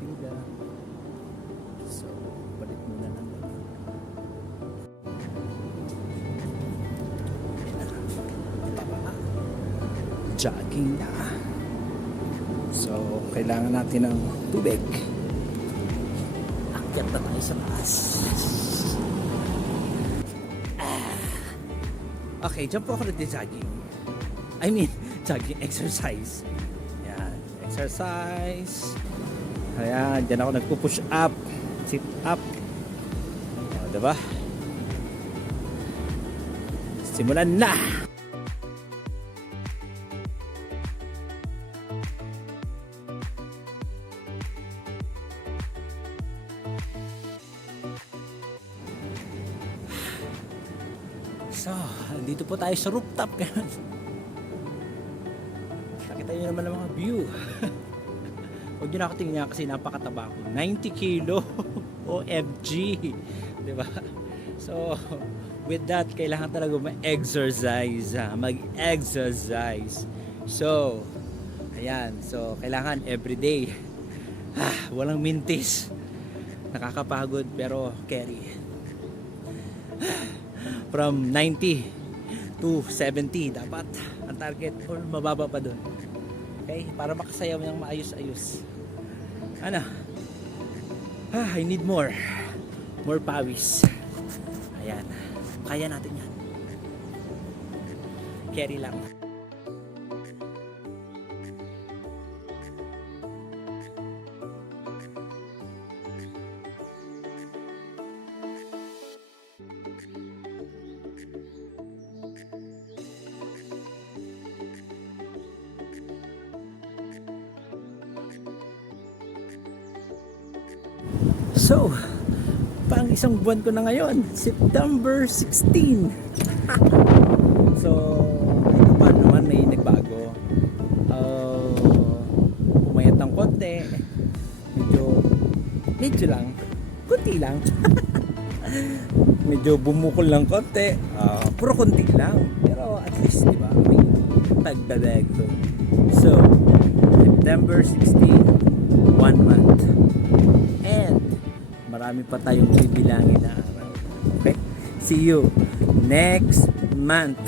pila. So, balik muna lang. Jogging na. So, kailangan natin ng tubig. Akyat na tayo sa taas. Okay, jump po ako nag-jogging. I mean, jogging exercise. Yan, exercise. Ayan, dyan ako nagpo-push up, sit up. O, diba? Simulan na! So, dito po tayo sa rooftop. Nakita nyo naman ang mga view. Huwag nyo na ako tingnan kasi napakataba ko. 90 kilo. OMG. Diba? So, with that, kailangan talaga mag-exercise. Mag-exercise. So, ayan. So, kailangan everyday. Walang mintis. Nakakapagod pero carry. From 90 to 70 dapat ang target or mababa pa dun. Okay? Para makasayaw ng maayos-ayos. Ano? I need more pawis. Ayan. Kaya natin yan. Carry lang. So, pang isang buwan ko na ngayon, September 16. So, ito pa naman may nagbago. Pumayat ng konti. Medyo lang. Kunti lang. Medyo bumukol ng konti. Puro kunti lang. Pero at least, di ba, may pagbalag to. So, September 16, 1 month. And, marami pa tayong bibilangin na araw. Okay? See you next month.